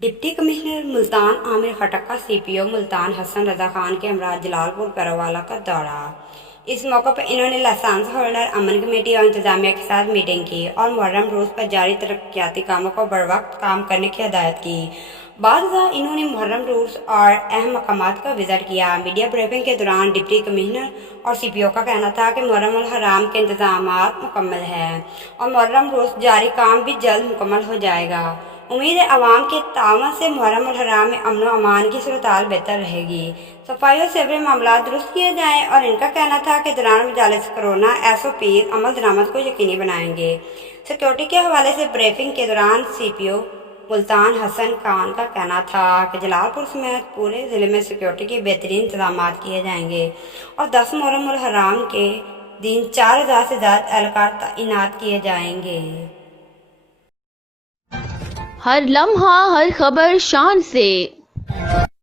Deputy commissioner Multan Aamir खटक का CPO Multan Hasan Raza Khan के हमरा जलालपुर करवाला का दौरा। इस मौके पर इन्होंने लाइसेंस होल्डर, अमन कमेटी और इंतजामिया के साथ मीटिंग की और मुहर्रम रोज़ पर जारी तरक्याती कामों को बर वक्त काम करने की हिदायत की। बाद इन्होंने मुहर्रम रूट्स और अहम मकामात का विजिट किया। मीडिया ब्रीफिंग के दौरान डिप्टी कमिश्नर और CPO का कहना था कि मुहर्रम उल हराम के इंतजामात मुकम्मल हैं और मुहर्रम रोज़ जारी काम भी जल्द मुकम्मल हो जाएगा। उम्मीद है आवाम के तावन से मुहर्रम उल हराम में अमन व अमान की सूरत बेहतर रहेगी। सफाई और सेवरी मामला दुरुस्त किए जाएँ और इनका कहना था कि दौरान मजालिस कोरोना SOP अमल दरामद को यकीनी बनाएंगे। सिक्योरिटी के हवाले से ब्रीफिंग के दौरान CPO मुल्तान हसन खान का कहना था कि जलालपुर समेत पूरे ज़िले में सिक्योरिटी के बेहतरीन इंतजाम किए जाएंगे और 10 मुहर्रम उल हराम के दिन 4000 से ज़्यादा एहलकार तैनात किए जाएंगे। हर लम्हा हर खबर शान से